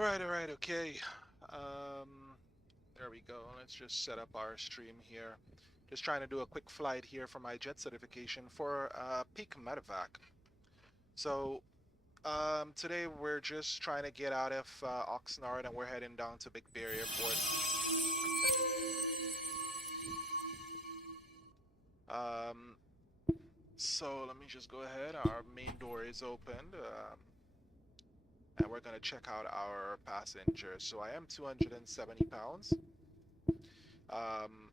All right, okay. Um, there we go. Let's just set up our stream here. Just trying to do a quick flight here for my jet certification for peak Medevac. So today we're just trying to get out of Oxnard and we're heading down to Big Bear Airport. Um, so let me just go ahead. Our main door is opened. And we're gonna check out our passengers. So I am 270 pounds. Um,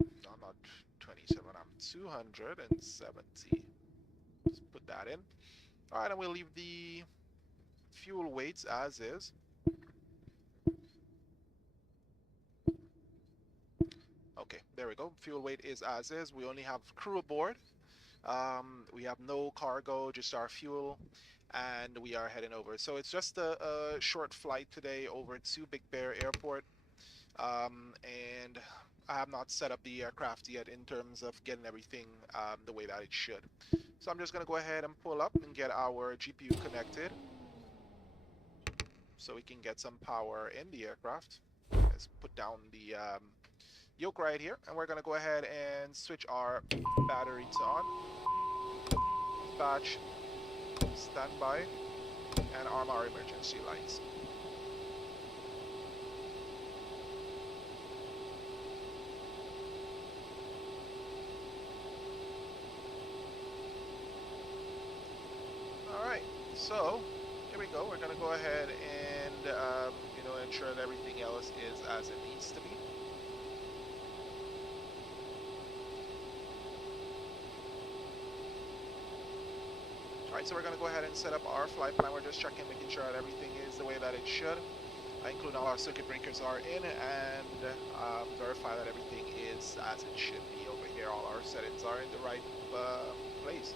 I'm not 27, I'm 270. Let's put that in. All right, and we'll leave the fuel weights as is. Okay, there we go. Fuel weight is as is. We only have crew aboard. We have no cargo, just our fuel, and we are heading over. So it's just a short flight today over to Big Bear Airport. And I have not set up the aircraft yet in terms of getting everything the way that it should. So I'm just going to go ahead and pull up and get our GPU connected so we can get some power in the aircraft. Let's put down the yoke right here, and we're going to go ahead and switch our battery to on, dispatch, standby, and arm our emergency lights. All right, so here we go. We're going to go ahead and ensure that everything else is as it needs to be. All right, so we're going to go ahead and set up our flight plan. We're just checking, making sure that everything is the way that it should. Including all our circuit breakers are in, and verify that everything is as it should be over here. All our settings are in the right place.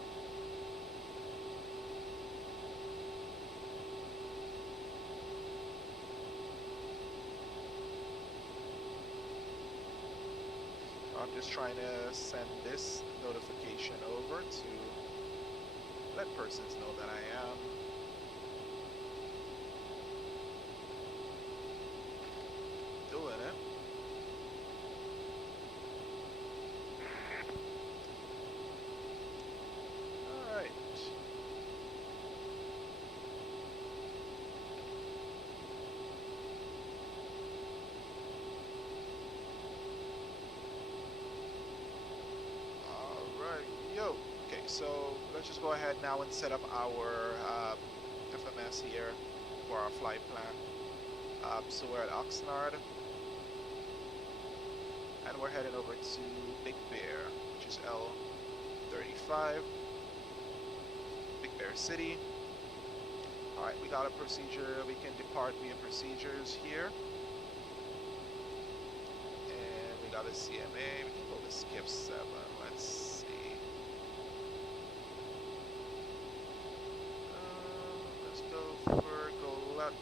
I'm just trying to send this notification over to let persons know that I am doing it. All right. All right, yo. Okay, so let's just go ahead now and set up our FMS here for our flight plan. So we're at Oxnard, and we're heading over to Big Bear, which is L35, Big Bear City. All right, we got a procedure. We can depart via procedures here. And we got a CMA. We can go to skip 7. Let's see. Let's go for go left.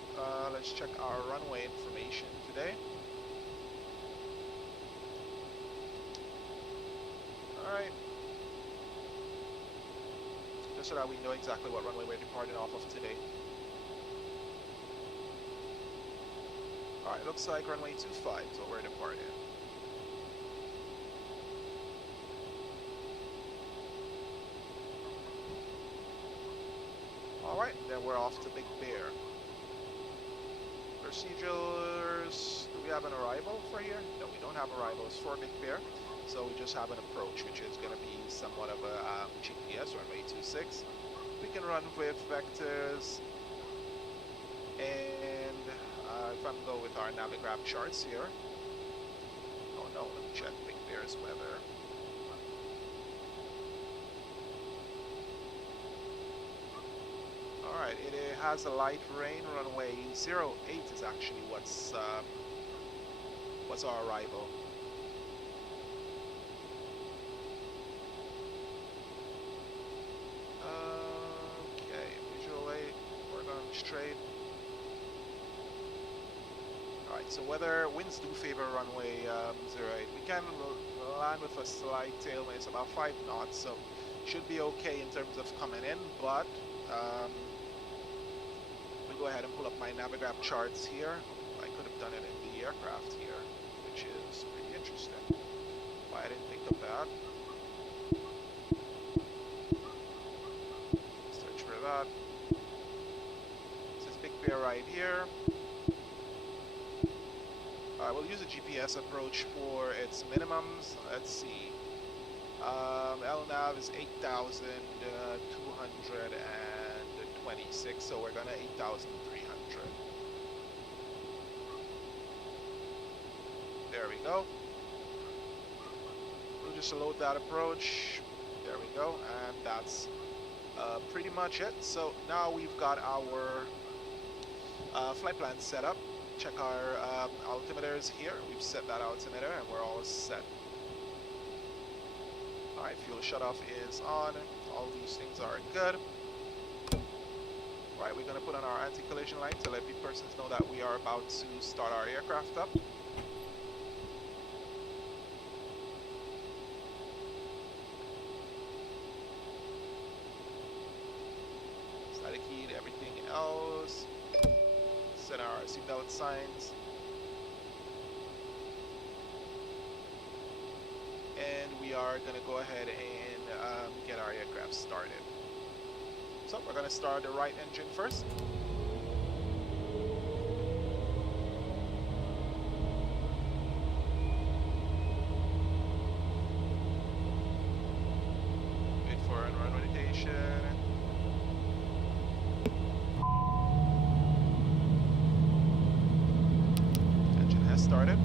Let's check our runway information today. All right. Just so that we know exactly what runway we're departing off of today. All right, looks like runway 25 is what we're departing. All right, then we're off to Big Bear. Procedures, do we have an arrival for here? No, we don't have arrivals for Big Bear. So we just have an approach, which is going to be somewhat of a GPS, runway 26. We can run with vectors, and if I'm go with our Navigraph charts here. Oh no, let me check Big Bear's weather. All right, it has a light rain. Runway 08 is actually what's our arrival. Okay, visual 8, we're going straight. Alright, so weather, winds do favor runway 08. We can land with a slight tailwind, it's about 5 knots, so should be okay in terms of coming in, but me go ahead and pull up my Navigraph charts here. I could have done it in the aircraft here, which is pretty interesting. Why I didn't think of that. Search for that. This is Big Bear right here. We'll use a GPS approach for its minimums. Let's see. LNAV is 8,226, so we're gonna 8,300. There we go. We'll just load that approach. There we go, and that's pretty much it. So now we've got our flight plan set up. Check our altimeters here. We've set that altimeter and we're all set. Alright, fuel shutoff is on. All these things are good. Alright, we're going to put on our anti-collision light to let persons know that we are about to start our aircraft up. Static heat, everything else. Set our seatbelt signs. And we are going to go ahead and get our aircraft started. So we're going to start the right engine first. Wait for an run rotation. Engine has started.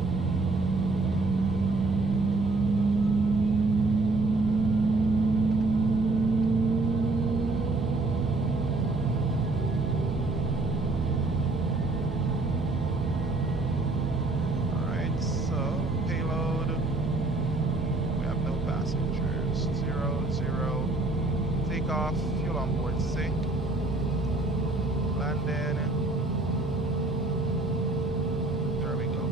Off, fuel on board sync, landing, there we go,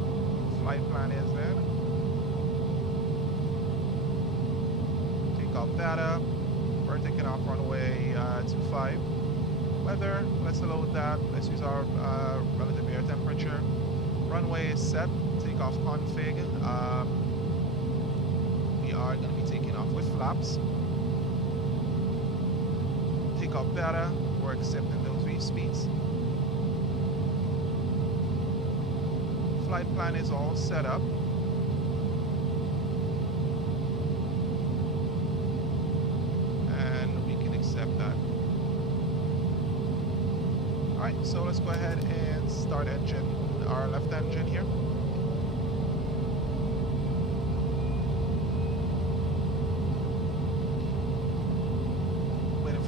flight plan is in, takeoff data, we're taking off runway 25, weather, let's load that, let's use our relative air temperature, runway is set, takeoff config, we are going to be taking off with flaps. Takeoff data, we're accepting those V speeds. Flight plan is all set up. And we can accept that. Alright, so let's go ahead and start engine, our left engine here.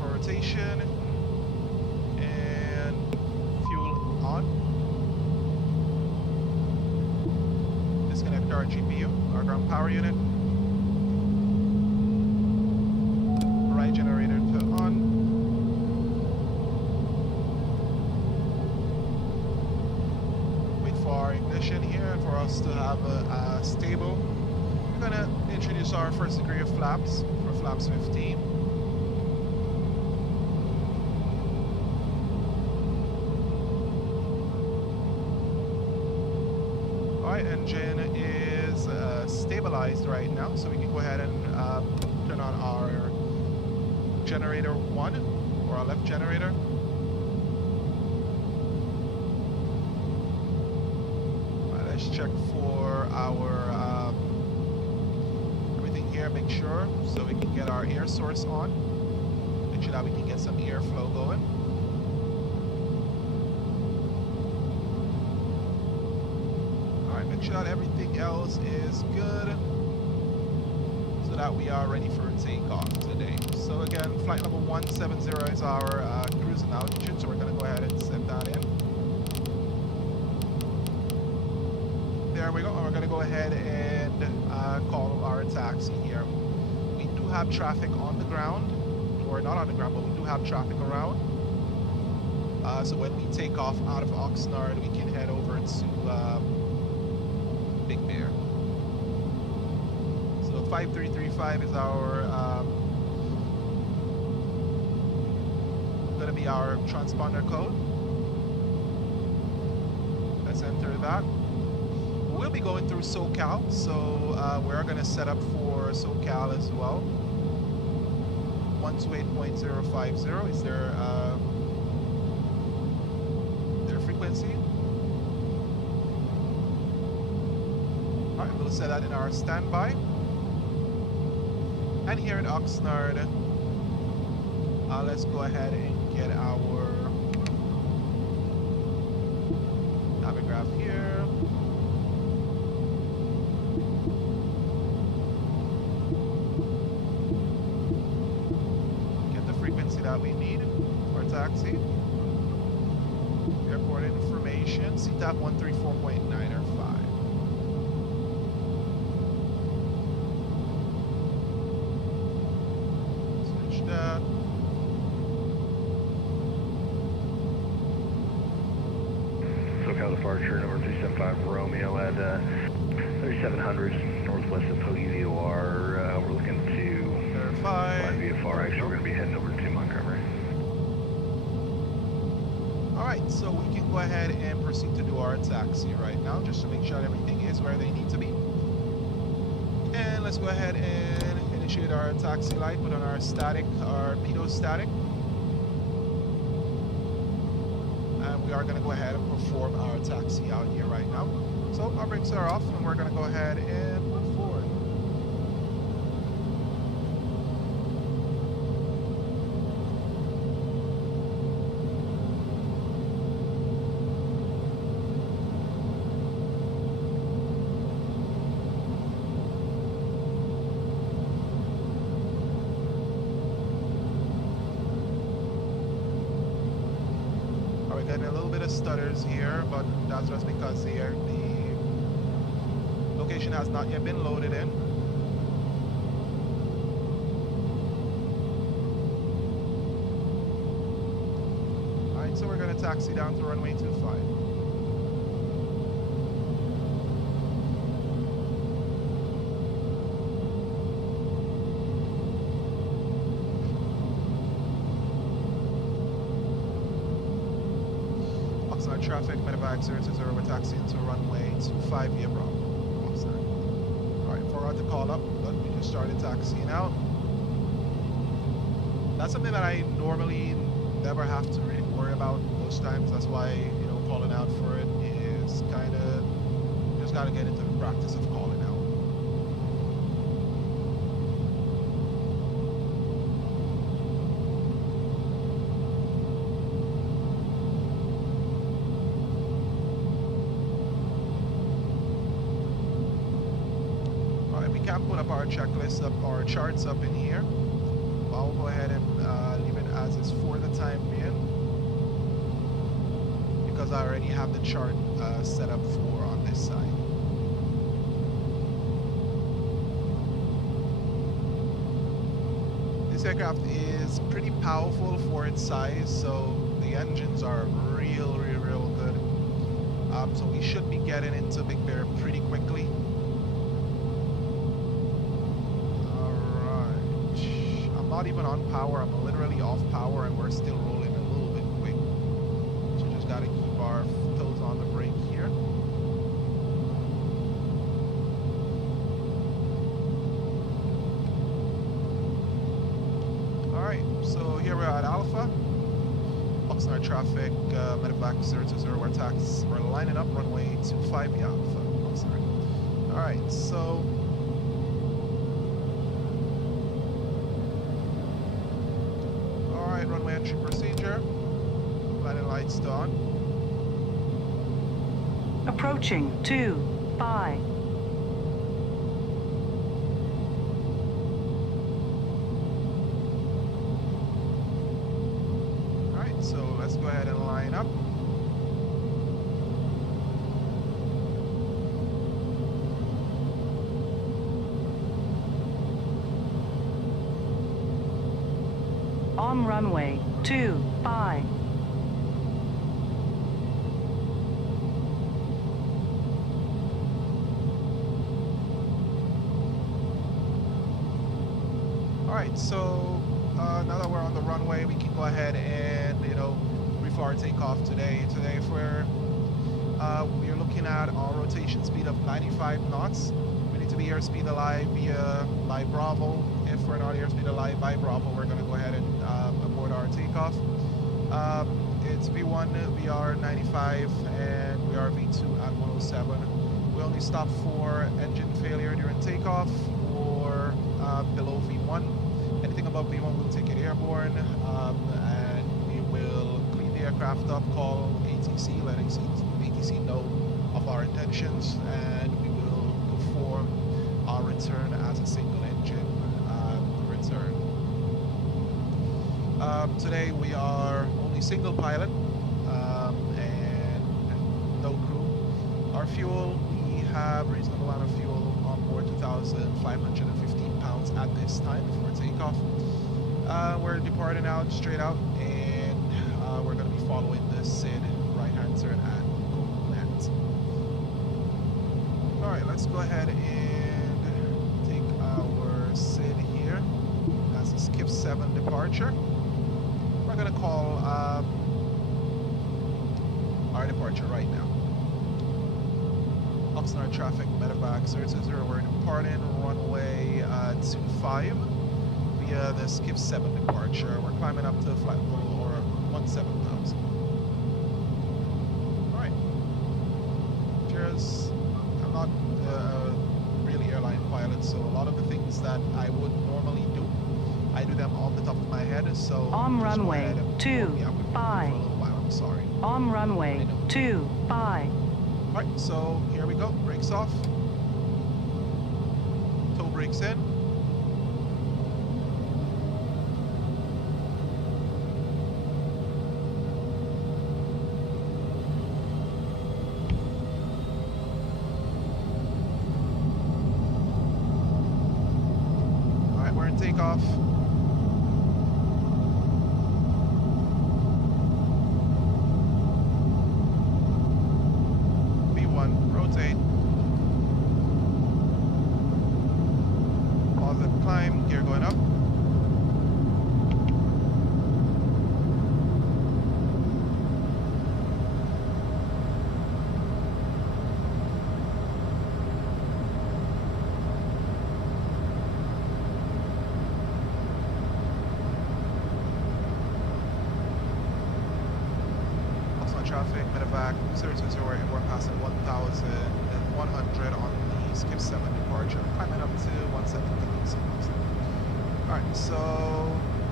Rotation and fuel on. Disconnect our GPU, our ground power unit. Right generator to on. Wait for our ignition here for us to have a stable. We're gonna introduce our first degree of flaps for flaps 15. Engine is stabilized right now, so we can go ahead and turn on our generator 1 or our left generator. Right, let's check for our everything here, make sure, so we can get our air source on. Make sure that we can get some airflow going. Make sure that everything else is good so that we are ready for takeoff today. So again, flight level 170 is our cruising altitude, so we're going to go ahead and set that in. There we go, and we're going to go ahead and call our taxi here. We do have traffic on the ground, or not on the ground, but we do have traffic around. So when we take off out of Oxnard, we can head over to Big Bear. So 5335 is our going to be our transponder code. let's enter that. We'll be going through SoCal, so we're going to set up for SoCal as well. 128.050 is their frequency. All right, we'll set that in our standby. And here in Oxnard, let's go ahead and get our Navigraph here. Get the frequency that we need for taxi. Airport information, CTAP 134.9 or 5. Switch that. SoCal departure number 375 Romeo at 3700 northwest of Hoagie VOR. We're looking to Verify. fly VFR. Actually, we're going to be heading over to Montgomery. Alright, so we can go ahead and proceed to do our taxi right now, just to make sure everything is where they need to be. And let's go ahead and initiate our taxi light, put on our static, our pitot static. And we are going to go ahead and perform our taxi out here right now. So our brakes are off, and we're going to go ahead and move forward. Getting a little bit of stutters here, but that's just because the location has not yet been loaded in. Alright, so we're going to taxi down to runway 25. Oxnard traffic, Medevac 020, we're taxiing to runway 25 via Bravo. Oxnard. Alright, forgot to call up, but we just started taxiing out. That's something that I normally never have to really worry about most times. That's why, you know, calling out for it is kind of, just got to get into the practice of calling out. Can put up our checklist up, our charts up in here. I'll go ahead and leave it as is for the time being, because I already have the chart set up for on this side. This aircraft is pretty powerful for its size, so the engines are real good. So we should be getting into Big Bear pretty quickly. Not even on power, I'm literally off power, and we're still rolling a little bit quick. So just got to keep our toes on the brake here. Alright, so here we're at Alpha. Oxnard traffic, Medevac 020, we're lining up runway 25 via Alpha, Oxnard. Alright, so runway entry procedure. Landing lights on. Approaching 25. Alright, so let's go ahead and line up. On runway 25. Alright, so now that we're on the runway, we can go ahead and, you know, brief our takeoff today. Today, if we're We are looking at our rotation speed of 95 knots. We need to be airspeed alive by Bravo. If we're not airspeed alive by Bravo, we're going to go ahead and abort our takeoff. It's V1, we are 95, and we are V2 at 107. We only stop for engine failure during takeoff or below V1. Anything above V1, we'll take it airborne, and we will clean the aircraft up, call ATC, let ATC know of our intentions, and we will perform our return as a single engine return. Today we are only single pilot and no crew. Our fuel, we have reasonable amount of fuel on board, 2,515 pounds at this time before takeoff. We're departing out straight out, and we're going to be following the SID right-hand turn at Coquitlam. All right, let's go ahead and take our SID here as a skip 7 departure. We're going to call our departure right now. Oxnard traffic, Medevac, 020, we're departing runway 25 via the skip 7 departure. We're climbing up to flight level or 17,000. Alright. Cheers. I'm not a really airline pilot, so a lot of the things that I would normally do, I do them off the top of my head, so On runway 25. For a little while, I'm sorry. On runway 25. Alright, so here we go. Brakes off. Toe brakes in. Alright, we're in takeoff. Rotate. Positive climb, gear going up. Traffic, Medevac, 020, we're passing 1,100 on the skip 7 departure, climbing up to 17,000. Alright, so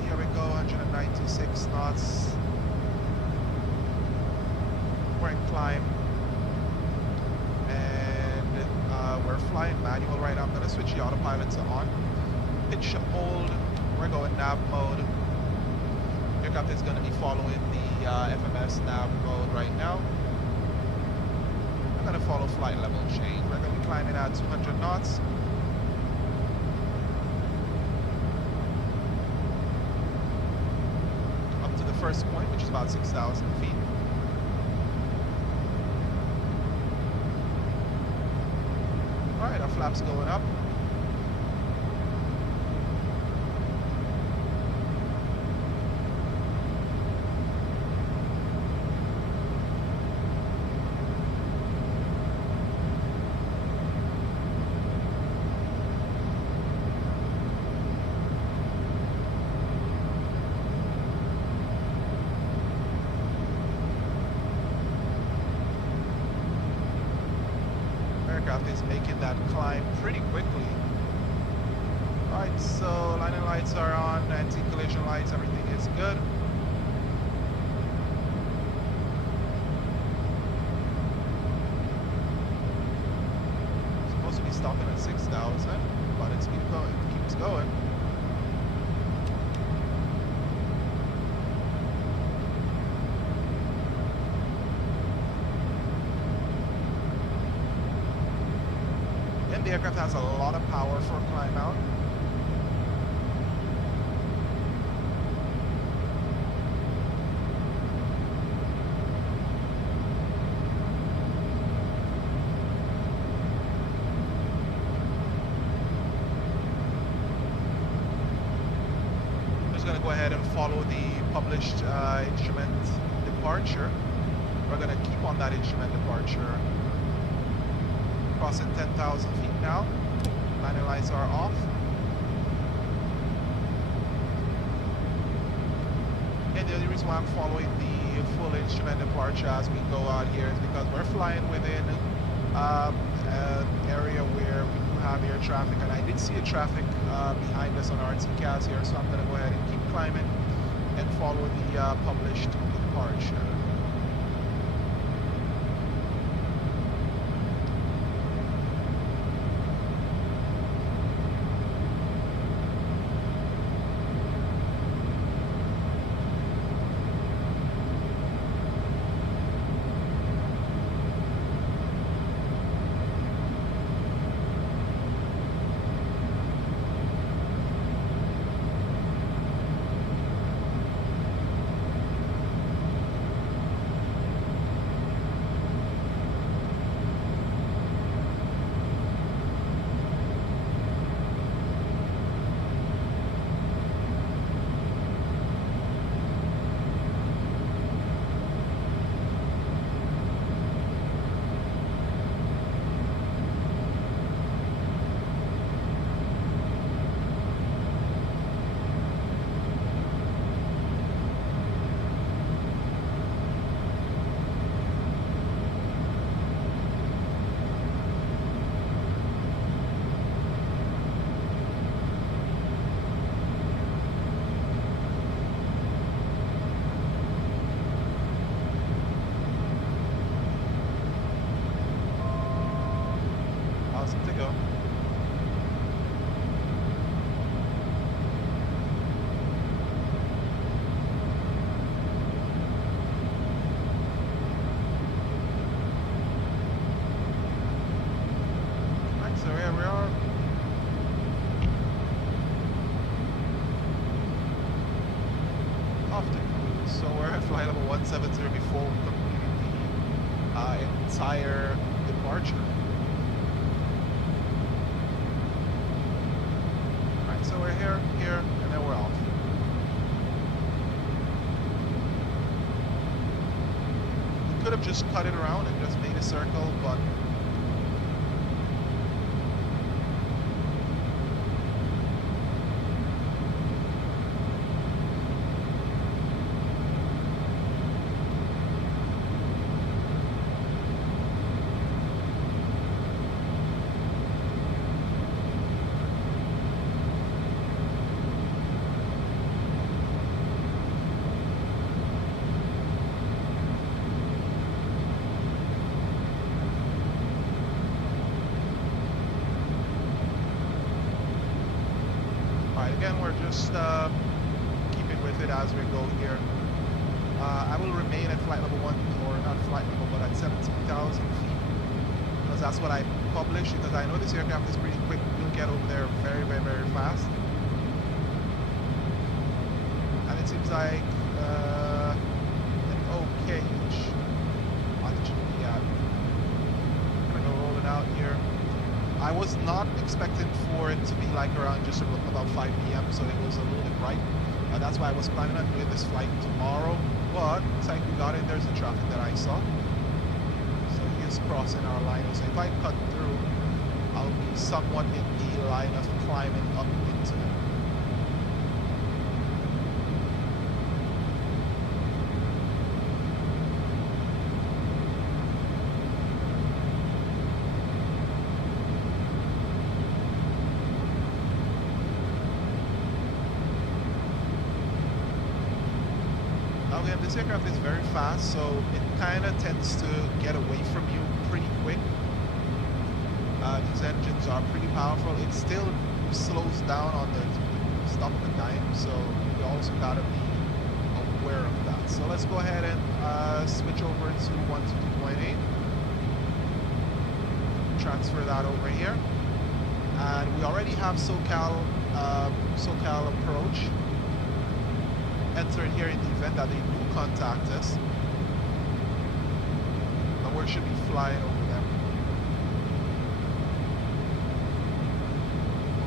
here we go, 196 knots. We're in climb, and we're flying manual right now. I'm going to switch the autopilot to on. Pitch hold, we're going nav mode. Aircraft is going to be following the FMS nav mode right now. I'm going to follow flight level change. We're going to be climbing at 200 knots. Up to the first point, which is about 6,000 feet. Alright, our flaps going up. Aircraft is making that climb pretty quickly. Alright, so landing lights are on, anti-collision lights, everything is good. Supposed to be stopping at 6,000, but it's keeps going. The aircraft has a lot of power for a climb out. I'm just going to go ahead and follow the published instrument departure. We're going to keep on that instrument departure. Crossing 10,000 feet now. Landing lights are off. And the only reason why I'm following the full instrument departure as we go out here is because we're flying within an area where we do have air traffic, and I did see a traffic behind us on RTCAS here, so I'm going to go ahead and keep climbing and follow the published departure. To go. Right, so here we are. Off the cruise. So we're at flight level 170 before we completed the entire departure. So we're here, and then we're off. We could have just cut it around and just made a circle, but again, we're just keeping with it as we go here. I will remain at flight level 1, or not flight level, but at 17,000 feet, because that's what I published, because I know this aircraft is pretty quick. We'll get over there very, very, very fast. And it seems like an okay-ish altitude. Yeah. I'm going to go rolling out here. I was not expecting for it to be like around just about 5 p.m. so it was a little bit bright. That's why I was planning on doing this flight tomorrow, but it's like we got in, there's the traffic that I saw. So he is crossing our line. So if I cut through, I'll be somewhat in the line of climbing up into it. Again, this aircraft is very fast, so it kind of tends to get away from you pretty quick. These engines are pretty powerful. It still slows down on the stop of a dime, so you also got to be aware of that. So let's go ahead and switch over to 122.8. Transfer that over here, and we already have SoCal approach entered here in the event that they do contact us, and we should be flying over them.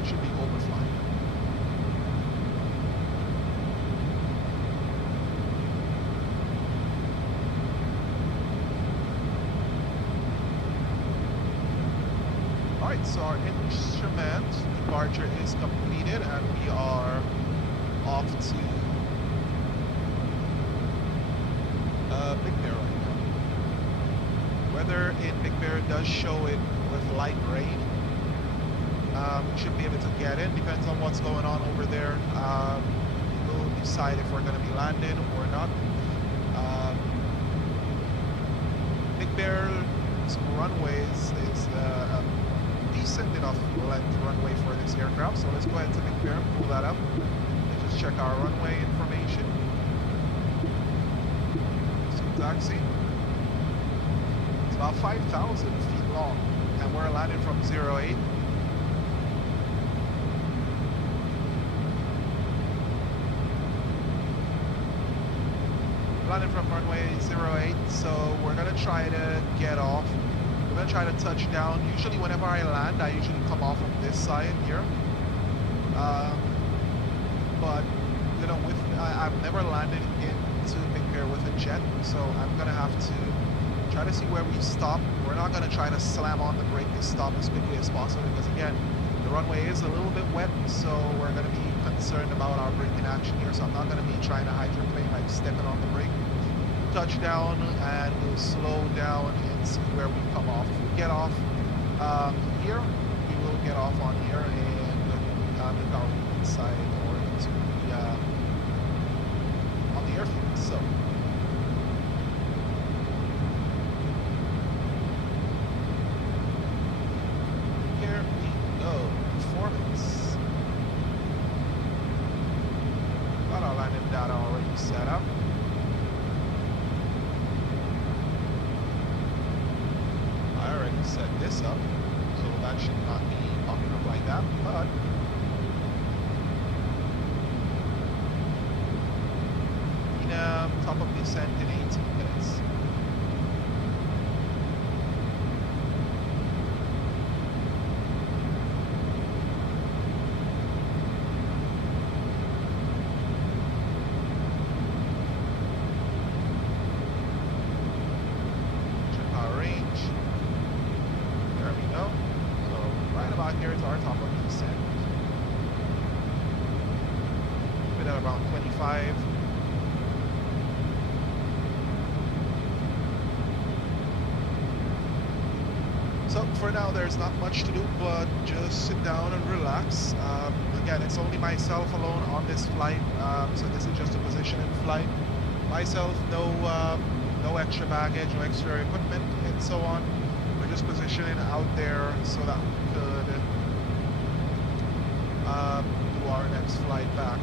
We should be overflying. Alright, so our instrument departure is completed and we are off to Big Bear right now. Weather in Big Bear does show it with light rain. We should be able to get in, depends on what's going on over there. We'll decide if we're going to be landing or not. Big Bear's runways is a decent enough length runway for this aircraft, so let's go ahead to Big Bear and pull that up. Let's just check our runway information. Taxi. It's about 5,000 feet long, and we're landing from 08. Landing from runway 08, so we're gonna try to get off. We're gonna try to touch down. Usually, whenever I land, I usually come off of this side here. But you know, I've never landed into Big Bear with a jet, so I'm gonna have to try to see where we stop. We're not gonna try to slam on the brake to stop as quickly as possible because again, the runway is a little bit wet, so we're gonna be concerned about our braking action here. So I'm not gonna be trying to hydroplane like stepping on the brake. Touch down and we'll slow down and see where we come off. If we get off here, we will get off on here and make our way inside or into the on the airfield. So here we go. Performance. Got our landing data already set up. Set this up, so that should not be popping up like that, but top of descent in 18 minutes. Check our range. There we go. So right about here is our top of descent. Keep it at around 25. So for now, there's not much to do, but just sit down and relax. Again, it's only myself alone on this flight, so this is just a positioning flight. Myself, no extra baggage, no extra equipment, and so on. Just positioning out there so that we could do our next flight back.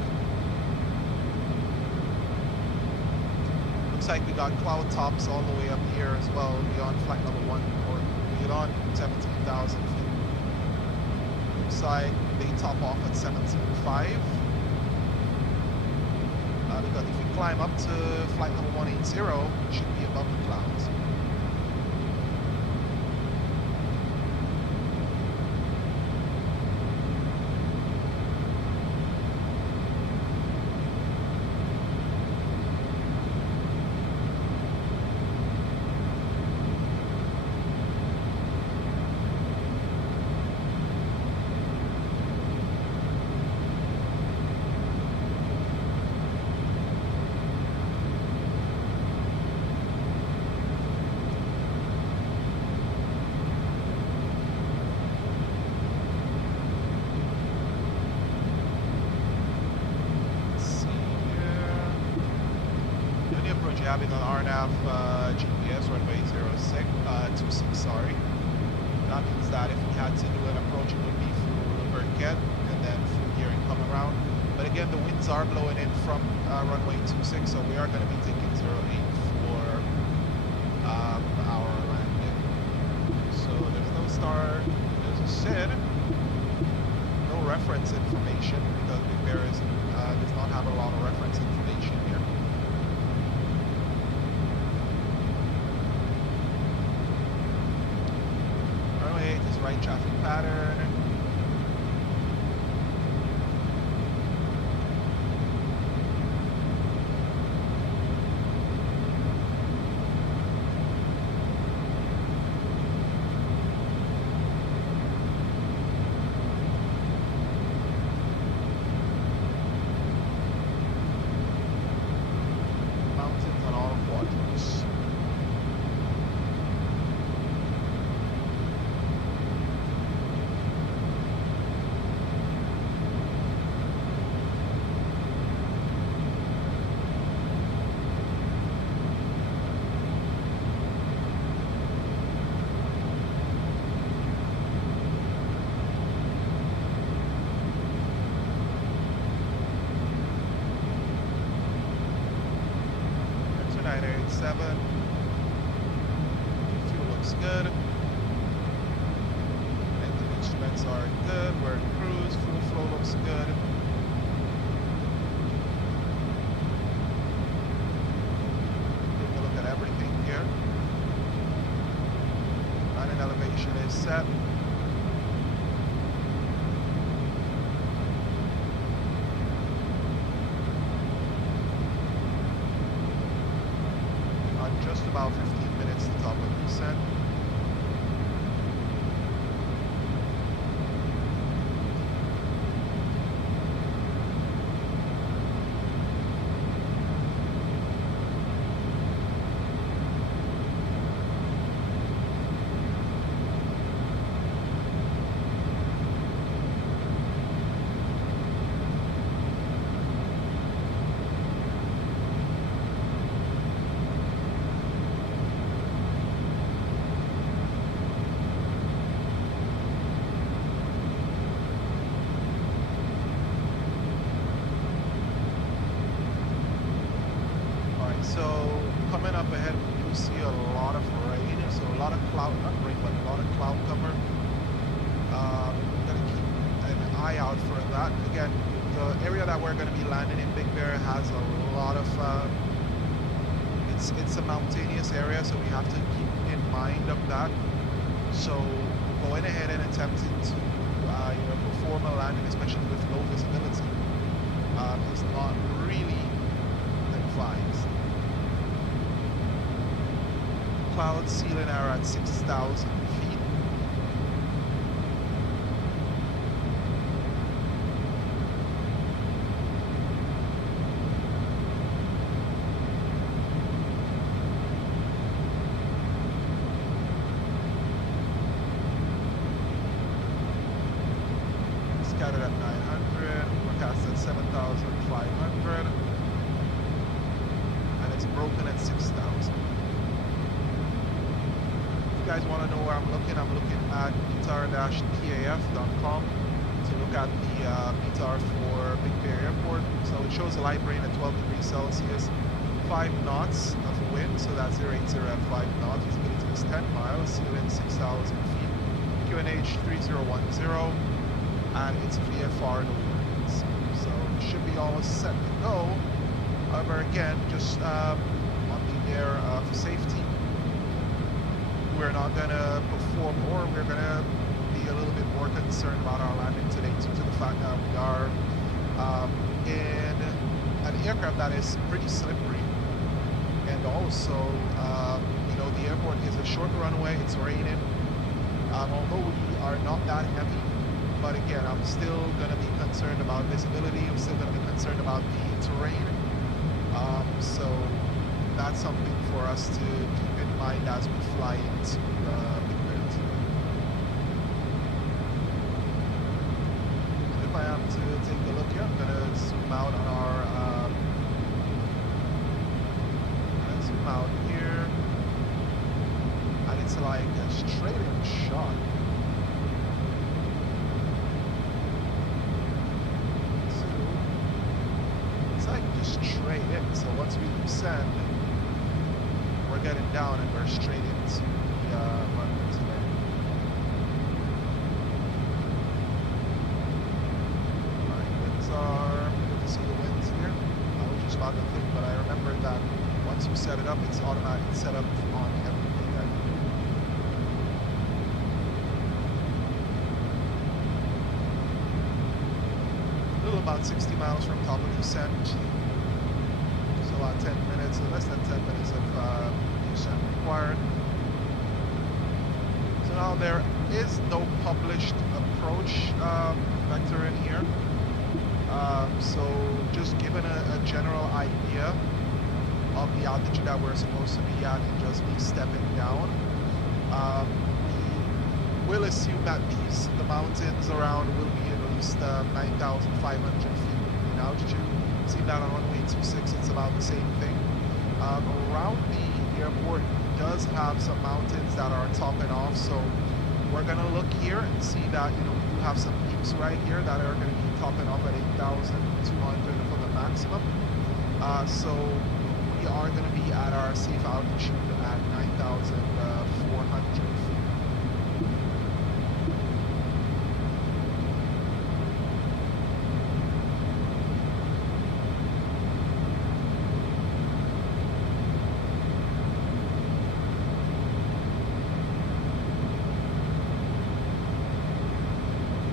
Looks like we got cloud tops all the way up here as well, beyond flight level 1 or beyond 17,000 feet. Looks like they top off at 17.5. Because if we climb up to flight level 180, it should be above the clouds. Having on RNAV GPS runway 26, sorry. That means that if we had to do an approach, it would be through Burkett and then through here and come around. But again, the winds are blowing in from runway 26, so we are going to be taking 08 for our landing. So there's no star, there's a SID, no reference information because Big Bear does not have a lot of reference information here. Right traffic pattern. 987. Fuel looks good. Engine instruments are good. We're in cruise. Fuel flow looks good. Take a look at everything here. Landing elevation is set. Just about 15 minutes to top of descent. So coming up ahead, we do see a lot of rain, so a lot of cloud, not rain, but a lot of cloud cover. Gonna keep an eye out for that. Again, the area that we're gonna be landing in Big Bear has a lot of, it's a mountainous area, so we have to keep in mind of that. So going ahead and attempting to, perform a landing, especially with low visibility, is not really advised. Cloud ceiling are at 6,000 feet. Scattered at 900, forecast at 7,500, and it's broken at 6,000. If you guys want to know where I'm looking at metar-taf.com to look at the METAR for Big Bear Airport. So it shows a light rain at 12 degrees Celsius, 5 knots of wind, so that's 080 at 5 knots. Visibility is 10 miles, ceiling 6,000 feet, QNH 3010, and it's VFR no worries. So it should be all set to go. However, again, just on the air for safety, we're not going to perform, or we're going to be a little bit more concerned about our landing today due to the fact that we are in an aircraft that is pretty slippery. And also, the airport is a short runway, it's raining. Although we are not that heavy, but again, I'm still going to be concerned about visibility, I'm still going to be concerned about the terrain. So that's something for us to keep in mind as we fly into Big Bear today. And if I am to take a look here, I'm going to zoom out on our, zoom out here, and it's like a straight in shot. Like just straight in. So once we descend, we're getting down and we're straight into the runway today. Alright, winds are, good to see the winds here. I was just about to think, but I remembered that once you set it up, it's automatically set up on everything that you do. About 60 miles from top of descent, so about 10 minutes, less than 10 minutes of descent required. So now there is no published approach vector in here, so just given a general idea of the altitude that we're supposed to be at and just be stepping down. We will assume that the mountains around will be at least 9,500 feet in altitude. See that on runway 26, it's about the same thing. Around the airport does have some mountains that are topping off, so we're gonna look here and see that we do have some peaks right here that are going to be topping off at 8,200 for the maximum. So we are going to be at our safe altitude at 9,400 feet.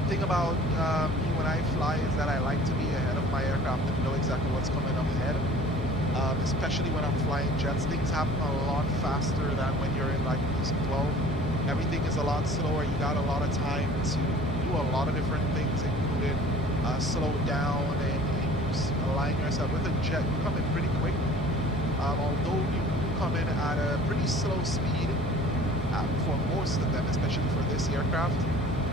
Thing about me when I fly is that I like to be ahead of my aircraft and know exactly what's coming up ahead. Especially when I'm flying jets, things happen a lot faster than when you're in like PC-12. Everything is a lot slower. You got a lot of time to do a lot of different things, including slow down and align yourself. With a jet, you come in pretty quick. Although you come in at a pretty slow speed for most of them, especially for this aircraft.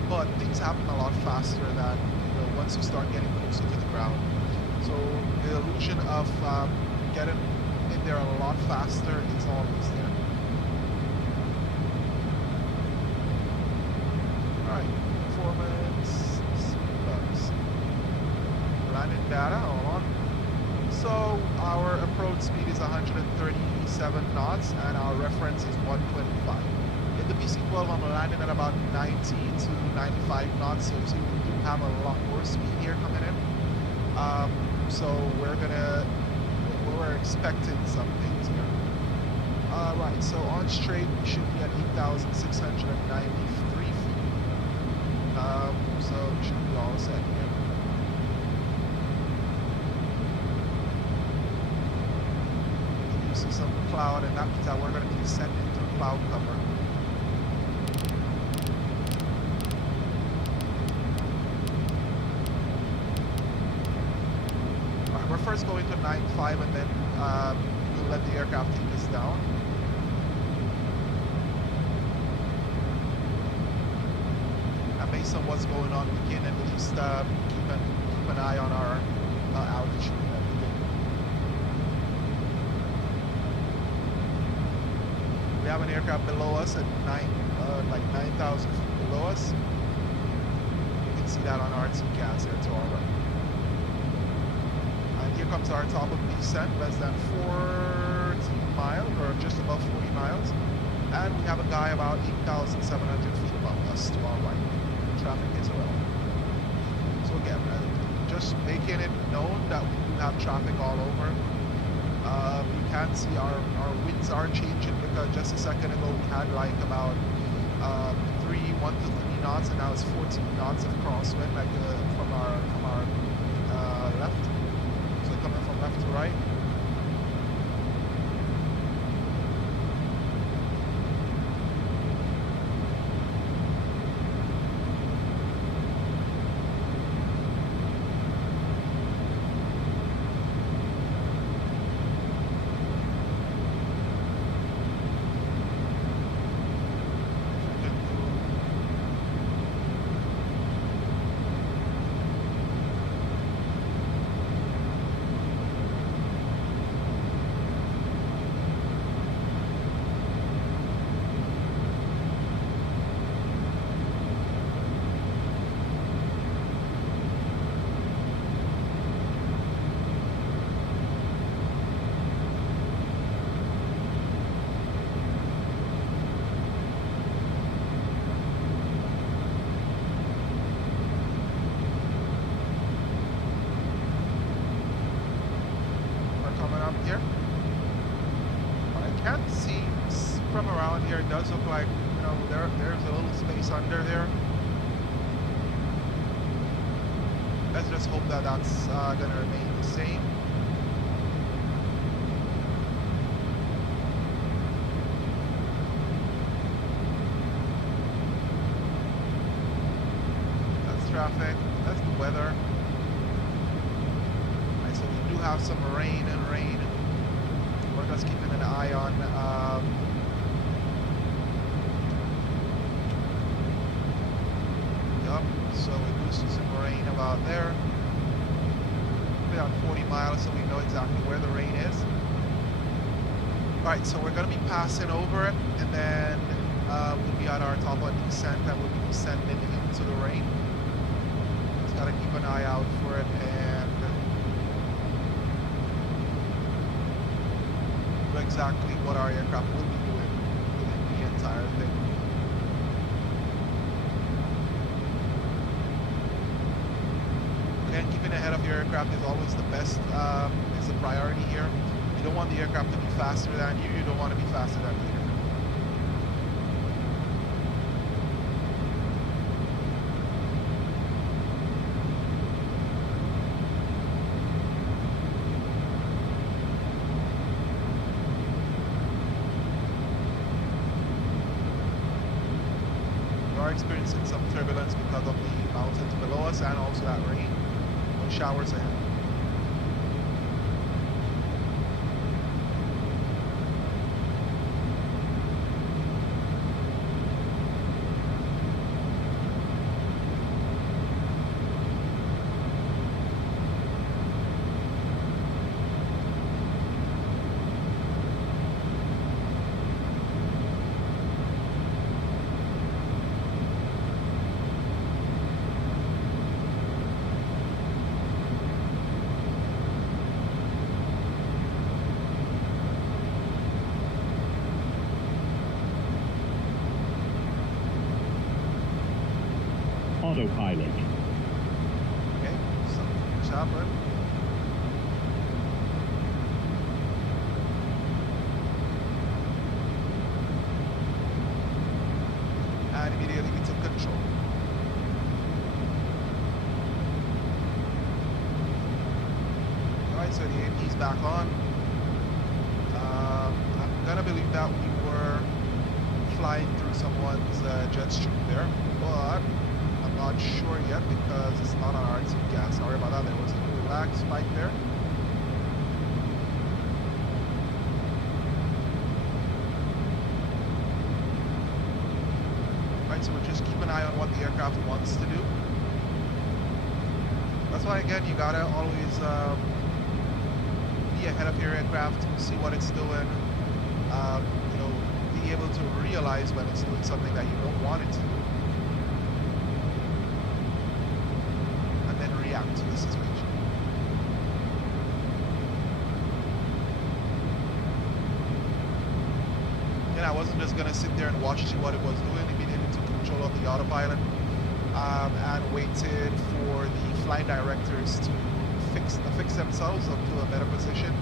But things happen a lot faster than, once you start getting closer to the ground. So the illusion of getting in there a lot faster is always there. Alright, performance, speed. Landing data, hold on. So our approach speed is 137 knots and our reference is 125. In the PC-12, I'm landing at about 90 to 95 knots, so we do have a lot more speed here coming in. So we're expecting some things here. Right, so on straight, we should be at 8,693 feet. So we should be all set here. You see some cloud, and that means that we're going to be descending through cloud cover. We're first going to 9.5 and then we'll let the aircraft take us down. And based on what's going on, we can at least keep an eye on our altitude and everything. We have an aircraft below us at 9,000 feet below us. You can see that on our TCAS here to our right. Here comes our top of descent, less than 14 miles, or just above 40 miles. And we have a guy about 8,700 feet above us to our right. Traffic is around. So again, just making it known that we do have traffic all over. You can see our winds are changing because just a second ago we had like about 1 to 3 knots, and now it's 14 knots of crosswind, like from our left. Coming from left to right. Here. What I can't see from around here, it does look like, there's a little space under there. Let's just hope that that's going to remain the same. That's traffic. That's the weather. Alright, so we do have some rain. We're just keeping an eye on so we do see some rain about there. About 40 miles, so we know exactly where the rain is. Alright, so we're going to be passing over it, and then we'll be on our top of descent, and we'll be descending into the rain. Just got to keep an eye out for it, and exactly what our aircraft will be doing within the entire thing. Again, keeping ahead of your aircraft is always the best, is the priority here. You don't want the aircraft to be faster than you. You don't want to be faster than the aircraft. We are experiencing some turbulence because of the mountains below us and also that rain. No showers ahead. Autopilot. Okay, something just happened. And immediately we took control. Alright, so the AP is back on. I'm gonna believe that we were flying through someone's jet stream there, but I'm not sure yet because it's not on our gas. Sorry about that. There was a little lag spike there. Right, so we'll just keep an eye on what the aircraft wants to do. That's why, again, you gotta always be ahead of your aircraft, see what it's doing. You know, be able to realize when it's doing something that you don't want it to do, and then react to the situation. And I wasn't just gonna sit there and watch to see what it was doing. Immediately took control of the autopilot and waited for the flight directors to fix themselves up to a better position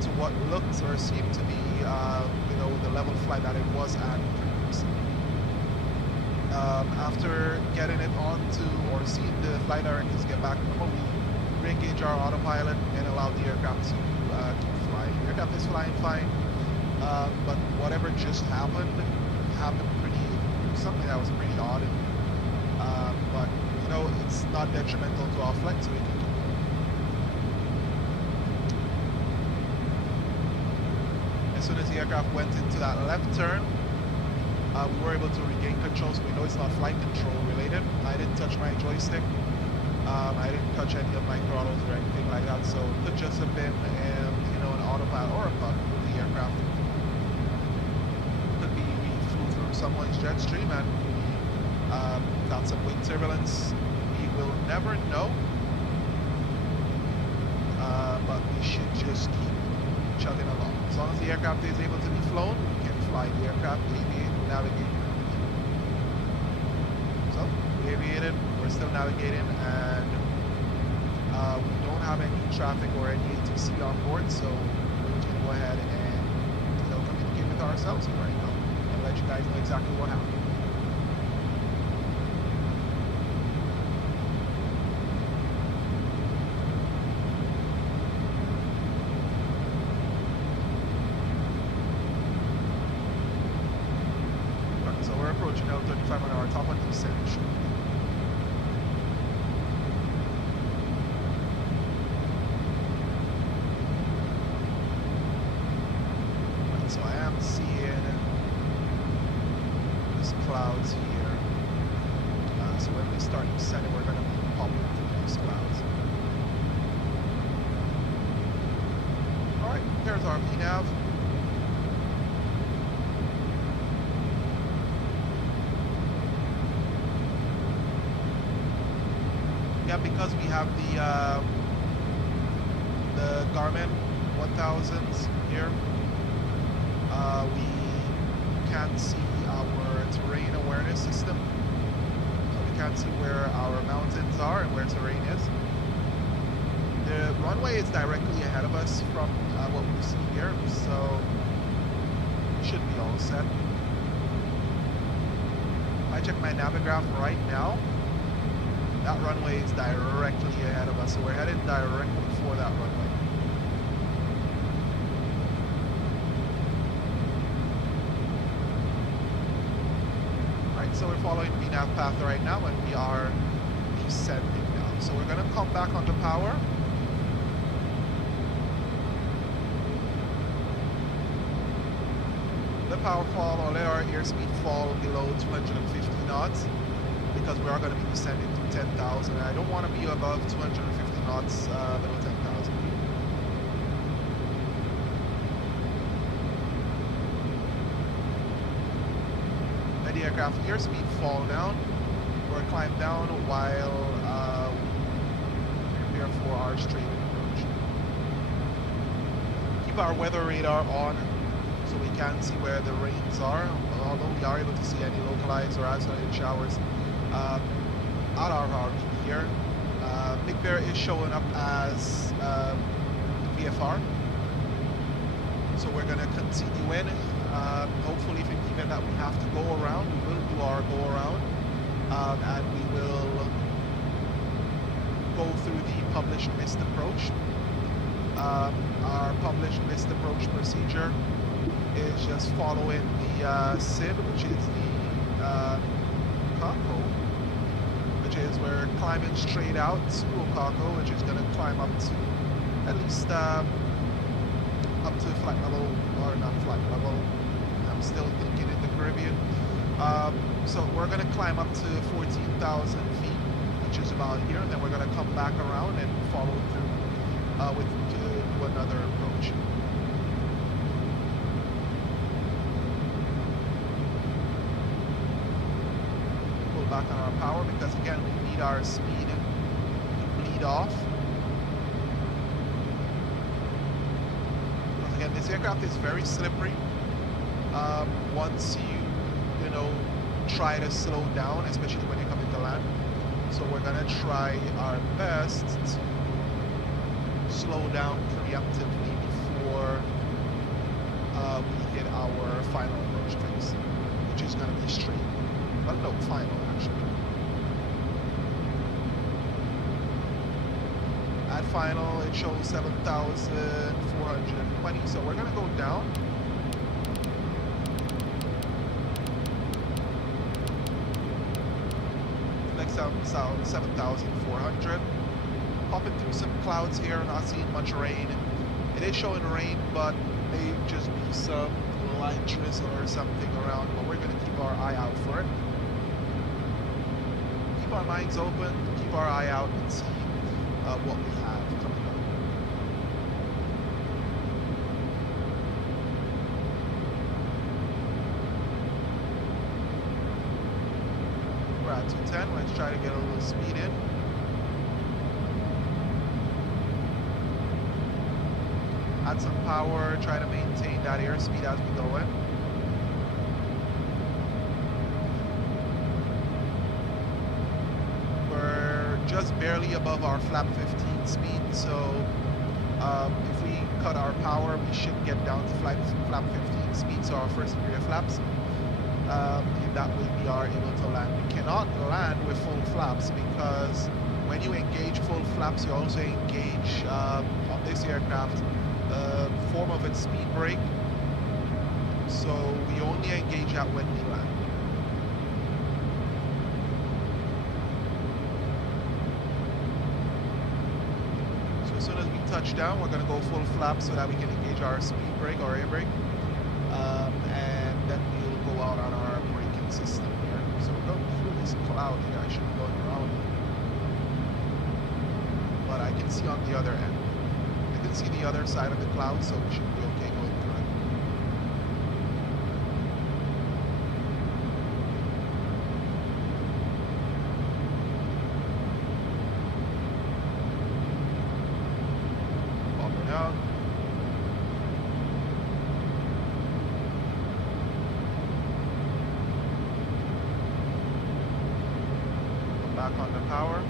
to what looked or seemed to be, you know, the level of flight that it was at previously. After getting it onto or seeing the flight directors get back normal, we re-engage our autopilot and allow the aircraft to keep flying. The aircraft is flying fine, but whatever just happened something that was pretty odd. But you know, it's not detrimental to our flight, so we can keep going. As soon as the aircraft went into that left turn, we were able to regain control, so we know it's not flight control related. I didn't touch my joystick. I didn't touch any of my throttles or anything like that, so it could just have been you know, an autopilot or a bug with the aircraft. Could be we flew through someone's jet stream and we got some wind turbulence. We will never know, but we should just keep chugging along. As long as the aircraft is able to be flown, we can fly the aircraft, aviate, navigate. So, we aviated, we're still navigating, and we don't have any traffic or any ATC on board, so we're just gonna go ahead and, you know, communicate with ourselves here right now and let you guys know exactly what happened. So we're approaching L35 on our top of descent. So I am seeing these clouds here. So when we start descending, we're going to be popping through these clouds. Alright, here's our VNAV. Yeah, because we have the Garmin 1000s here. can't see our terrain awareness system. So we can't see where our mountains are and where terrain is. The runway is directly ahead of us from what we see here, so we should be all set. I check my Navigraph right now. That runway is directly ahead of us, so we're headed directly for that runway. Alright, so we're following VNAV path right now, and we are descending now. So we're going to come back onto power. The power fall, or let our airspeed fall below 250 knots, because we are going to be descending to 10,000. I don't want to be above 250 knots below 10,000. Let the aircraft airspeed fall down or climb down while we prepare for our straight approach. Keep our weather radar on so we can see where the rains are, although we are able to see any localized or isolated showers at our RV here. Big Bear is showing up as VFR, so we're going to continue in. Hopefully, if in the event that we have to go around, we will do our go around, and we will go through the published missed approach. Our published missed approach procedure is just following the SID, which is the Kako, which is we're climbing straight out to Okako, which is going to climb up to at least up to flight level, or not flight level, I'm still thinking in the Caribbean. So we're going to climb up to 14,000 feet, which is about here, and then we're going to come back around and follow through with another approach. Back on our power, because again we need our speed to bleed off. Because again, this aircraft is very slippery. Once you know, try to slow down, especially when you come into land. So we're gonna try our best to slow down preemptively before we hit our final approach phase, which is gonna be straight. Well, no, final actually. At final, it shows 7,420, so we're gonna go down. Next out, 7,400. Popping through some clouds here, not seeing much rain. It is showing rain, but may just be some light drizzle or something around, but we're gonna keep our eye out for it. Keep our minds open, keep our eye out, and see what we have coming up. We're at 210, let's try to get a little speed in. Add some power, try to maintain that airspeed as we go in. Just barely above our flap 15 speed, so if we cut our power, we should get down to flap 15 speed, so our first degree of flaps. In that way we are able to land. We cannot land with full flaps, because when you engage full flaps, you also engage on this aircraft form of its speed brake, so we only engage that when we land. As soon as we touch down, we're going to go full flap so that we can engage our speed brake or air brake, and then we'll go out on our braking system here. So we're going through this cloud here. I should be going around, but I can see on the other end. I can see the other side of the cloud, so we should be okay going through it. Out. back on the power.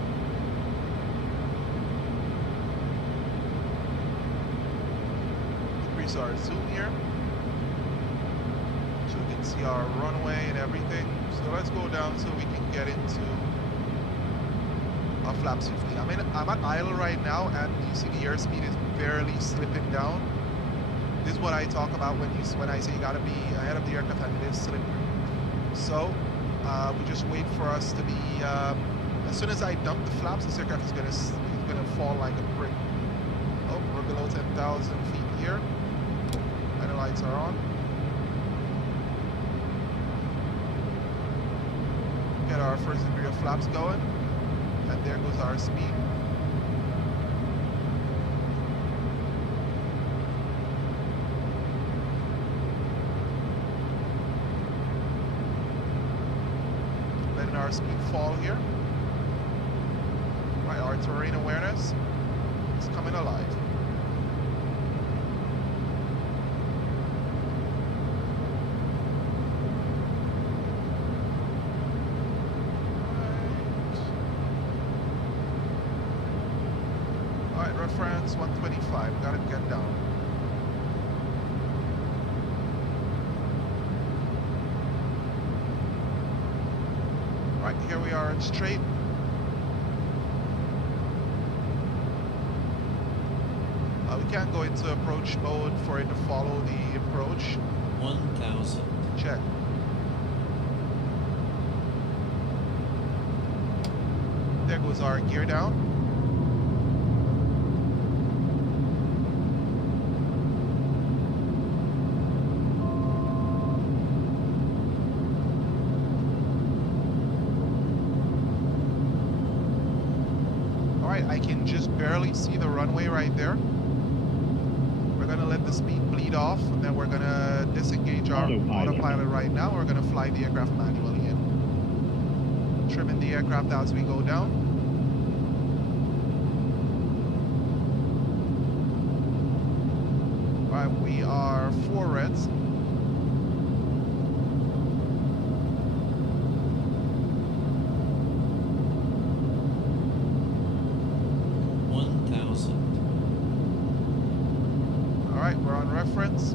Increase our zoom here, so we can see our runway and everything. So let's go down so we can get into our flaps 15. I'm at idle right now, and you see the airspeed is barely slipping down. This is what I talk about when I say you gotta be ahead of the aircraft and it is slippery. So we just wait for us to be. As soon as I dump the flaps, this aircraft is gonna fall like a brick. Oh, we're below 10,000 feet here, and the lights are on. Get our first degree of flaps going, and there goes our speed. Letting our speed fall here. Right, our terrain awareness is coming alive. Alright, reference 125, gotta get down. Right, here we are in straight. We can't go into approach mode for it to follow the approach. 1,000. Check. There goes our gear down. Alright, I can just barely see the runway right there. We're gonna let the speed bleed off, and then we're gonna disengage our autopilot right now. We're gonna fly the aircraft manually in. Trimming the aircraft as we go down. Alright, we are 4 reds. Alright, we're on reference.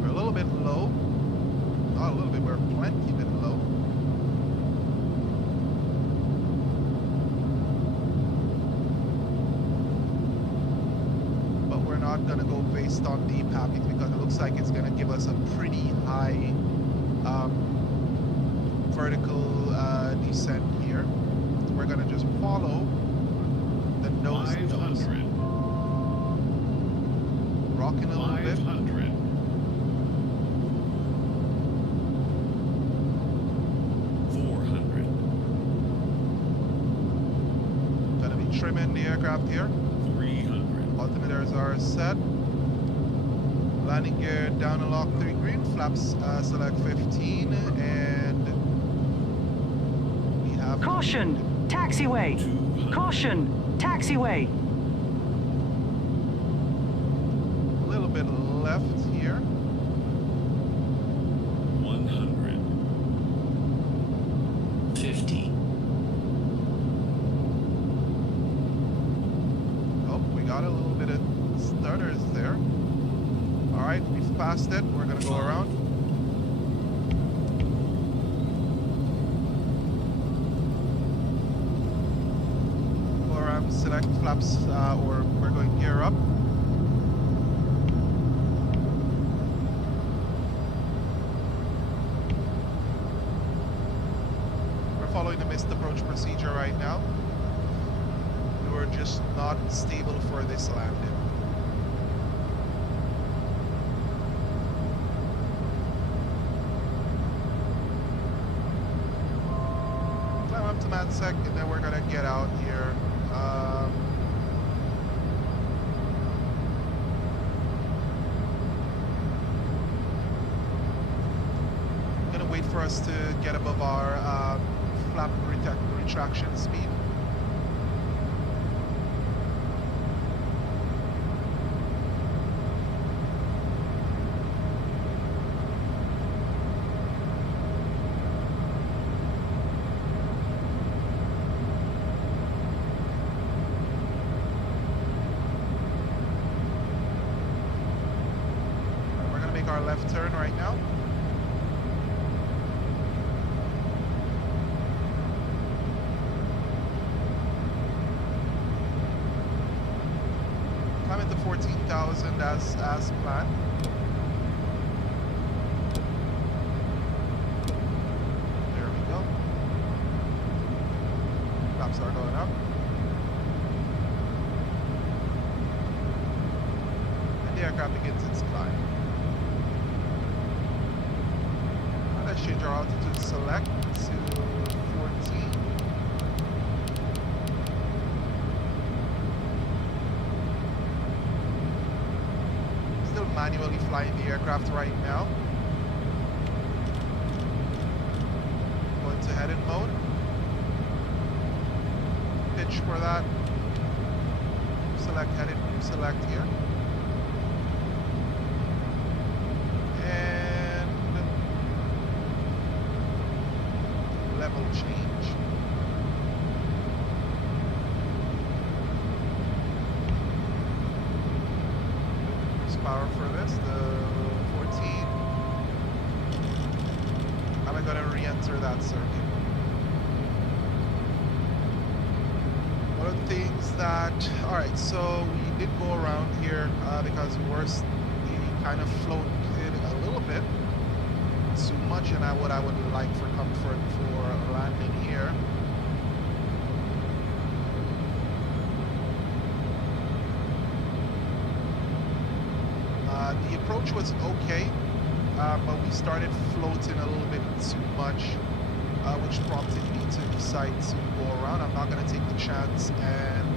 We're a little bit low. Not a little bit, we're plenty bit low. But we're not gonna go based on the package because it looks like it's gonna give us a pretty high vertical descent here. We're gonna just follow the nose. Rocking a little bit. 500. Gonna be trimming the aircraft here. 300. Altimeters are set. Landing gear down and lock 3 green. Flaps select 15, and we have Caution! Taxiway! 200. Caution! Taxiway! a little bit left here. 100. 50. Oh, we got a little bit of stutters there. All right, we've passed it. We're gonna go around. Go around, select flaps, or we're going gear up. We're following the missed approach procedure right now. We were just not stable for this landing. Climb up to Mansec, and then we're gonna get out here. Gonna wait for us to get above our flap retraction speed. left turn right now. Climbing to 14,000 as planned. There we go. Flaps are going up. And the aircraft begins its climb. Now let's change our altitude select to 14. Still manually flying the aircraft right now. Going to head-in mode. Pitch for that. Select headed, select here. And level change. Power for this, the 14. I'm going to re-enter that circuit. One of the things that, alright, so we did go around here because we kind of floated a little bit too much, and what I would like for comfort for landing here. The approach was okay, but we started floating a little bit too much, which prompted me to decide to go around. I'm not going to take the chance and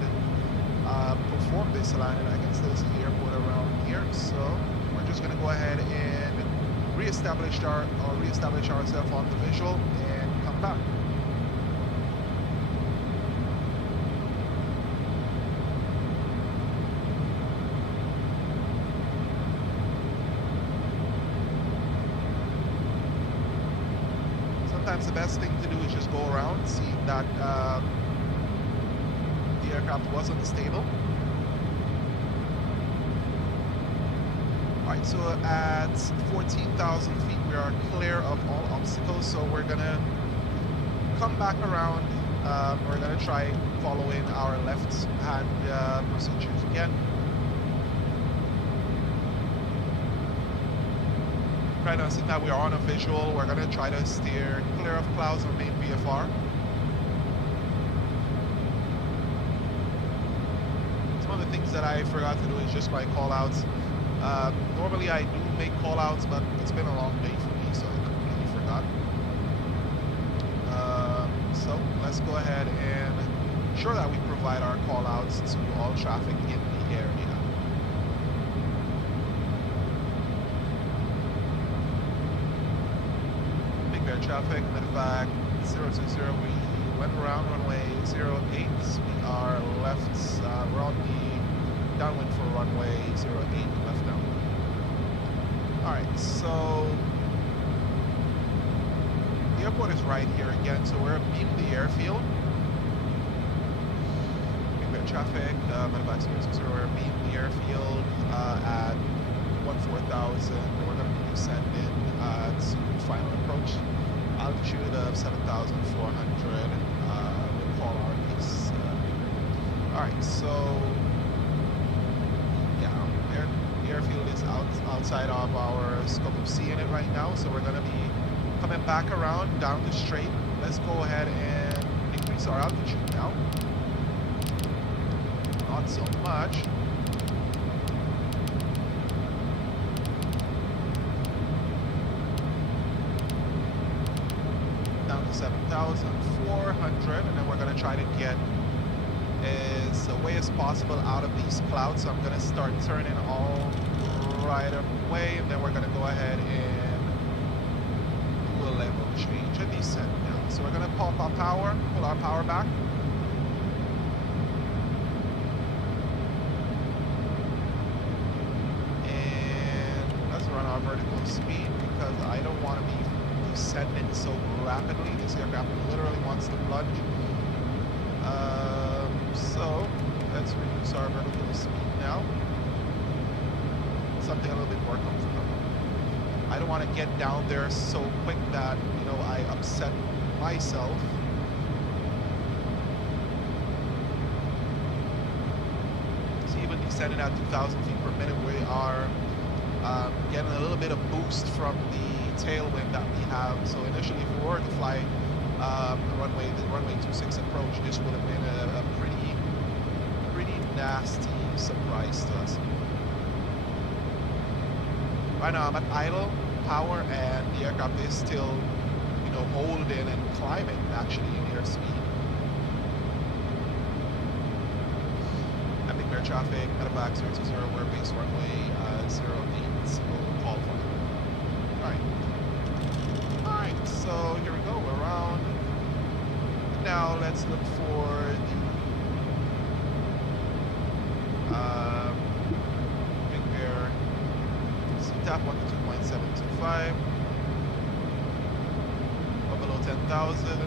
perform this landing. I guess there's an airport around here, so we're just going to go ahead and reestablish ourselves on the visual and come back. Sometimes the best thing to do is just go around, seeing that the aircraft was unstable. Alright, so at 14,000 feet we are clear of all obstacles, so we're gonna come back around. We're gonna try following our left hand procedures again. Right now, seeing that we are on a visual, we're going to try to steer clear of clouds on main VFR. Some of the things that I forgot to do is just my call-outs. Normally I do make call-outs, but it's been a long day for me, so I completely forgot. So let's go ahead and ensure that we provide our call-outs to all traffic in the area. Traffic, Medevac 020, we went around runway 08, we are left, we're on the downwind for runway 08, left down. Alright, so the airport is right here again, so we're being the airfield. Big traffic, Medevac 020, we're being the airfield at 14,000, we're going to be descending to final approach. Altitude of 7,400, we'll call our piece. Alright, so yeah, the airfield is outside of our scope of seeing it right now, so we're going to be coming back around down the straight. Let's go ahead and increase our altitude now. Not so much. Down to 7,400, and then we're going to try to get as away as possible out of these clouds. So I'm going to start turning all right away, and then we're going to go ahead and do a level change and descend down. So we're going to pop our power, pull our power back. And let's run our vertical speed because I don't want to be descending so rapidly. This aircraft literally wants to plunge. So let's reduce our vertical speed now. Something a little bit more comfortable. I don't want to get down there so quick that, you know, I upset myself. So even descending at 2,000 feet per minute, we are getting a little bit of boost from the tailwind that we have. So initially, if we were to fly the runway 26 approach, this would have been a pretty nasty surprise to us. Right now I'm at idle power and the aircraft is still, you know, holding and climbing actually in airspeed. Epic air traffic, Medevac 020, we're base runway 08, we'll call for it. Alright, so here we go, we're around. Now let's look for the Big Bear CTAP 122.725, or below 10,000.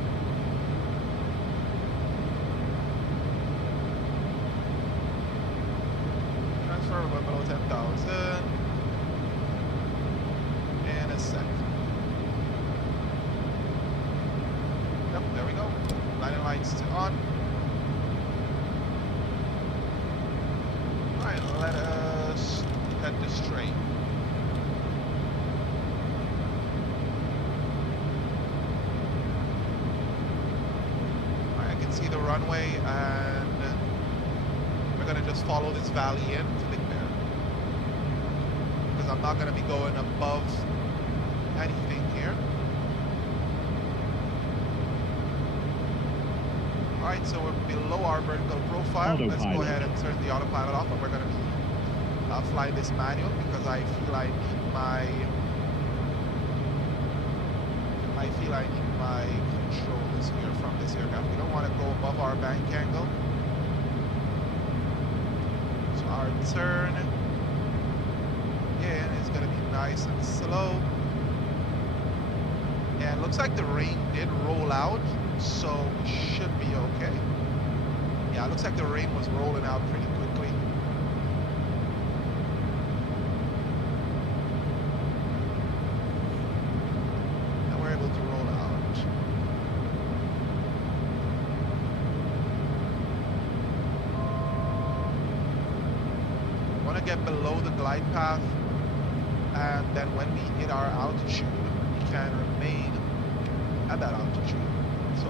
Transfer, we're below 10,000 in a sec. Yep, there we go. Landing lights on. Alright, let us head this straight. Alright, I can see the runway and we're gonna just follow this valley in to Big Bear. Because I'm not gonna be going above anything here. Alright, so we're below our vertical profile. Let's go ahead and turn the autopilot off, and we're going to be flying this manual because I feel I need my controls here from this aircraft. We don't want to go above our bank angle. So our turn in is going to be nice and slow. And it looks like the rain did roll out, so we should be okay. Yeah, it looks like the rain was rolling out pretty quickly. And we're able to roll out. We want to get below the glide path, and then when we hit our altitude, we can remain at that altitude. So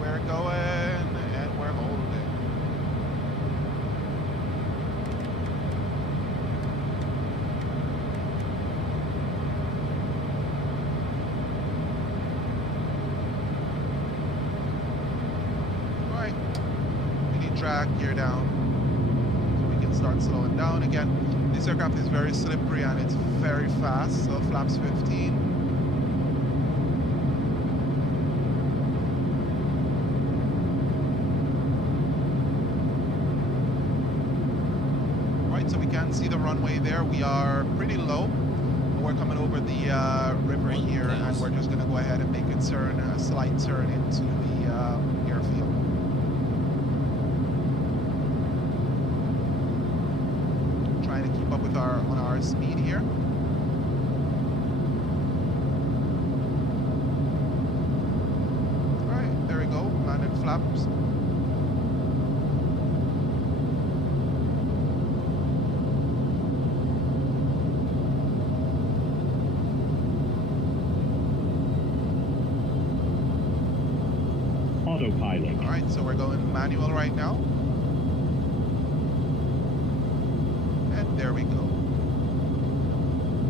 we're going and we're holding. Alright. We need drag gear down so we can start slowing down again. This aircraft is very slippery and it's very fast, so flaps 15. So we can see the runway there. We are pretty low. We're coming over the river here, and we're just going to go ahead and make a turn, a slight turn into the airfield. Trying to keep up with our speed here. All right, there we go. Landed flaps. Autopilot. Alright, so we're going manual right now. And there we go.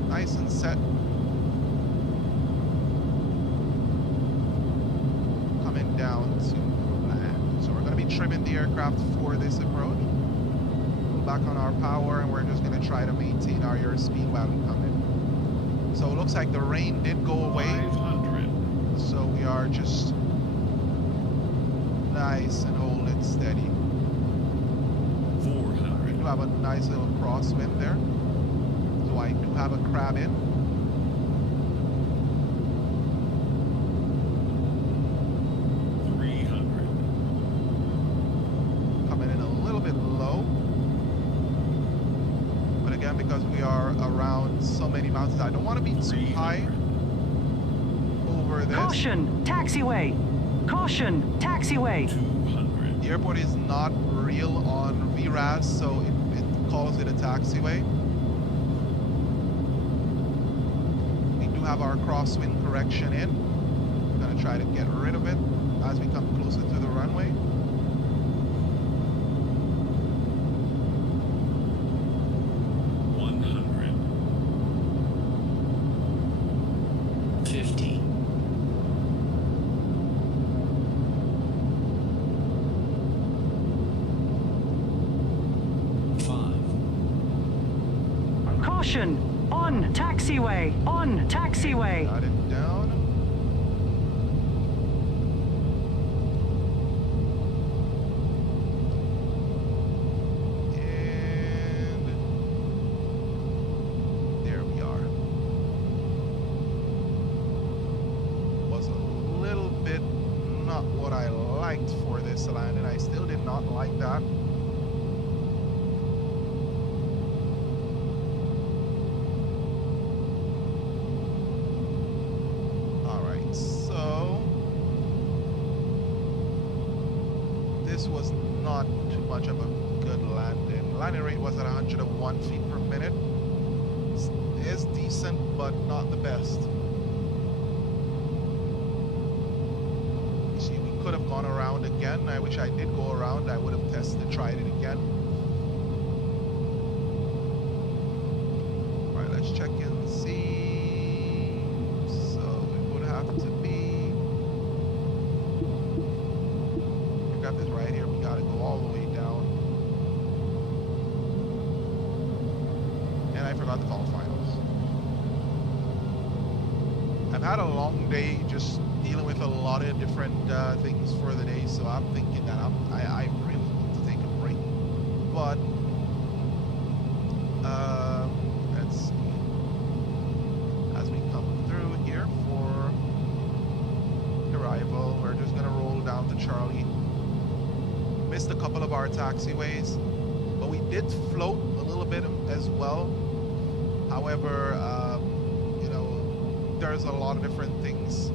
Nice and set. Coming down to land. So we're going to be trimming the aircraft for this approach. Pull back on our power, and we're just going to try to maintain our airspeed while we come in. So it looks like the rain did go away. 500. So we are just nice and hold it steady. 400. We do have a nice little crosswind there. So I do have a crab in. Coming in a little bit low. But again, because we are around so many mountains. I don't want to be too high 300. over this. Caution, taxiway. Caution, taxiway. 200. The airport is not real on VRAS, so it calls it a taxiway. We do have our crosswind correction in. I'm gonna try to get rid of it as we come closer to the runway. Caution, on taxiway. On taxiway. Got it down. And there we are. Was a little bit not what I liked for this landing. I still did not like that. Was not too much of a good landing. Landing rate was at 101 feet per minute. It's decent, but not the best. You see, we could have gone around again. I wish I did go around. I would have tried it again. All right, let's check and see. So it would have to be. This right here, we gotta go all the way down. And I forgot to call finals. I've had a long day just dealing with a lot of different things for the day, so I'm thinking that I really need to take a break. But let's see. As we come through here for arrival, we're just gonna roll down to Charlie. Missed a couple of our taxiways, but we did float a little bit as well. However, you know, there's a lot of different things,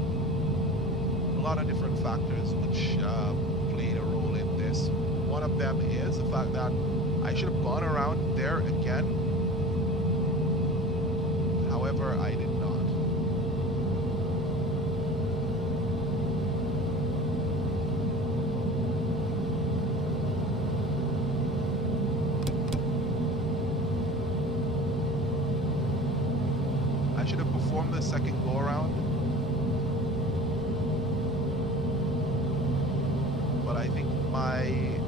a lot of different factors which played a role in this. One of them is the fact that I should have gone around there again. However, I did not. I should have performed the second go around, but I think my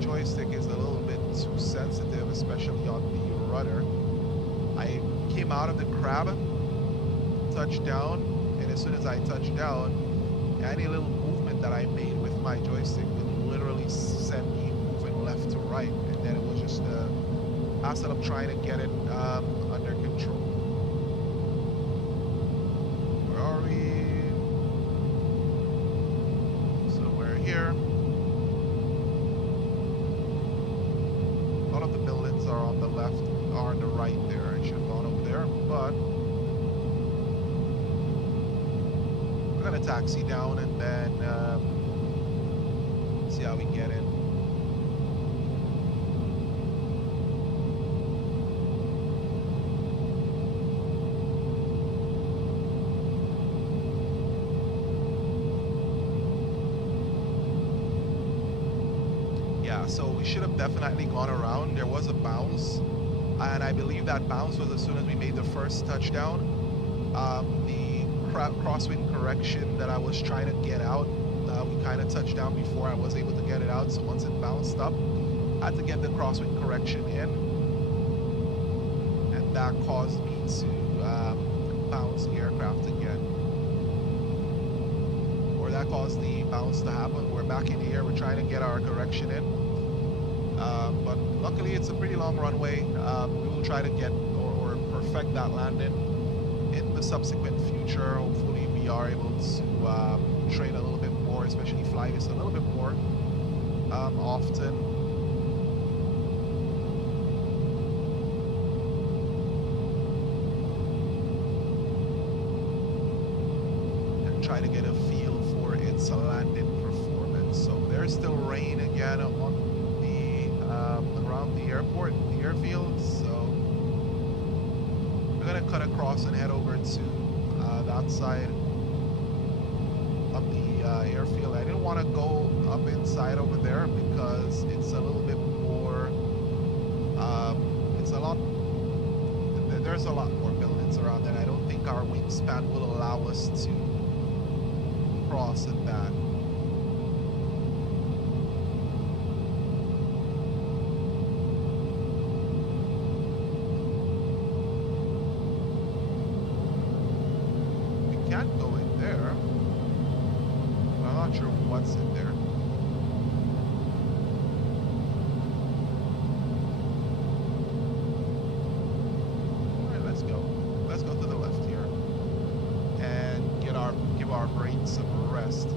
joystick is a little bit too sensitive, especially on the rudder. I came out of the crab, touched down, and as soon as I touched down, any little movement that I made with my joystick would literally send me moving left to right, and then it was just a hassle of trying to get it under control. Here. A lot of the buildings are on the left, are on the right there. I should have gone over there, but we're gonna taxi down and then see how we get in. So we should have definitely gone around. There was a bounce, and I believe that bounce was as soon as we made the first touchdown. The crosswind correction that I was trying to get out, we kind of touched down before I was able to get it out. So once it bounced up, I had to get the crosswind correction in, and that caused me to bounce the aircraft again. Or that caused the bounce to happen. We're back in the air. We're trying to get our correction in. But luckily it's a pretty long runway. We will try to get or perfect that landing in the subsequent future. Hopefully we are able to train a little bit more, especially fly this a little bit more often. try to get a feel for its landing performance. So there's still rain again on the around the airport, the airfield. So we're gonna cut across and head over to that side of the airfield. I didn't want to go up inside over there because it's a little bit more. It's a lot. There's a lot more buildings around, and I don't think our wingspan will allow us to cross it back. We can't go in there. I'm not sure what's in there. Alright, let's go. Let's go to the left here. And give our brains some rest.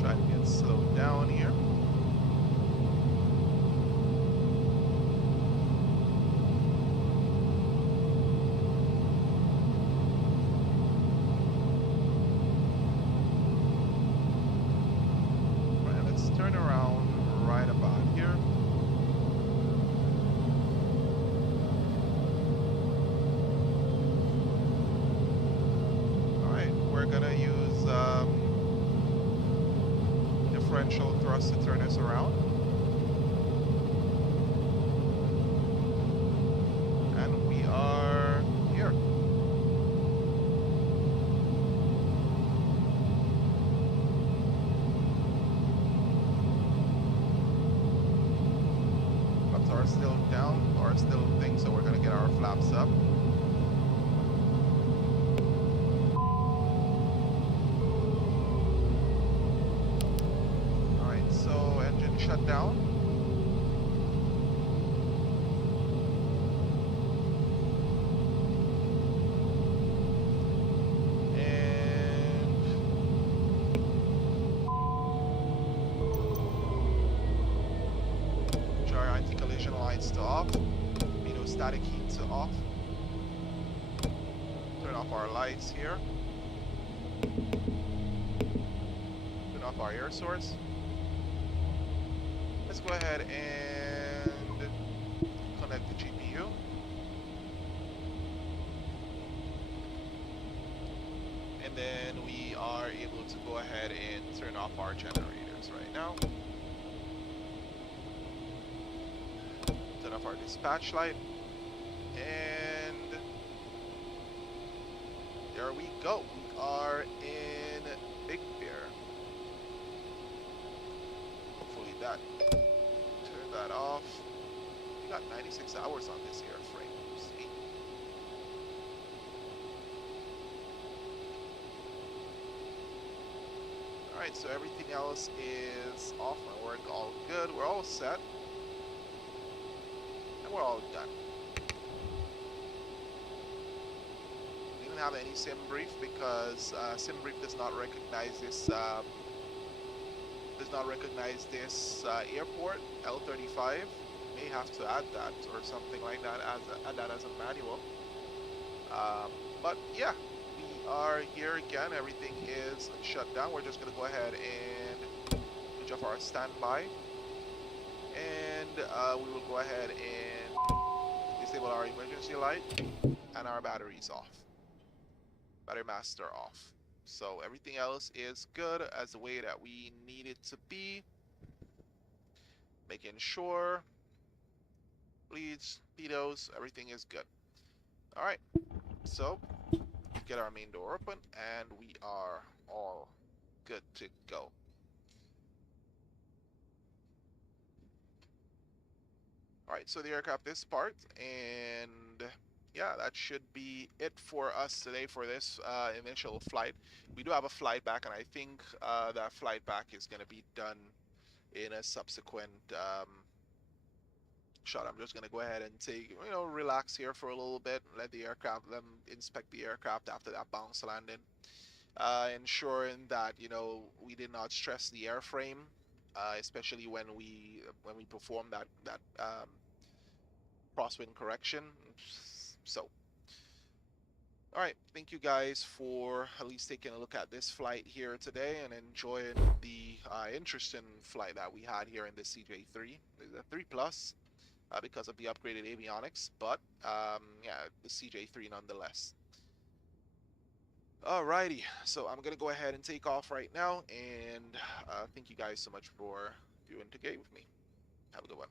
Try to get slowed down here. Right, let's turn around right about here. Alright, we're gonna use differential thrust to turn us around. And we are here. Flaps are still down, are still things, so we're gonna get our flaps up. Alright, so engine shut down. Our anti-collision lights to off, static heat to off. Turn off our lights here. Turn off our air source. Let's go ahead and connect the GPU. And then we are able to go ahead and turn off our generators right now. Turn off our dispatch light, and there we go. We are in Big Bear. Hopefully that turn that off. We got 96 hours on this airframe. Sweet. All right, so everything else is off. My work all good. We're all set. And we're all done. We didn't have any sim brief because sim brief does not recognize this airport. L35 may have to add that or something like that, add that as a manual. But yeah, we are here again. Everything is shut down. We're just gonna go ahead and switch off our standby. And we will go ahead and disable our emergency light and our batteries off. Battery master off. So everything else is good as the way that we need it to be. Making sure bleeds, speedos, everything is good. All right, so get our main door open and we are all good to go. Alright, so the aircraft is parked, and yeah, that should be it for us today for this initial flight. We do have a flight back, and I think that flight back is going to be done in a subsequent shot. I'm just going to go ahead and take, relax here for a little bit, let them inspect the aircraft after that bounce landing. Ensuring that, we did not stress the airframe especially when we perform that crosswind correction. So, all right, thank you guys for at least taking a look at this flight here today and enjoying the interesting flight that we had here in the CJ3, the 3 Plus, because of the upgraded avionics, but yeah, the CJ3 nonetheless. Alrighty, so I'm gonna go ahead and take off right now, and thank you guys so much for viewing today with me. Have a good one.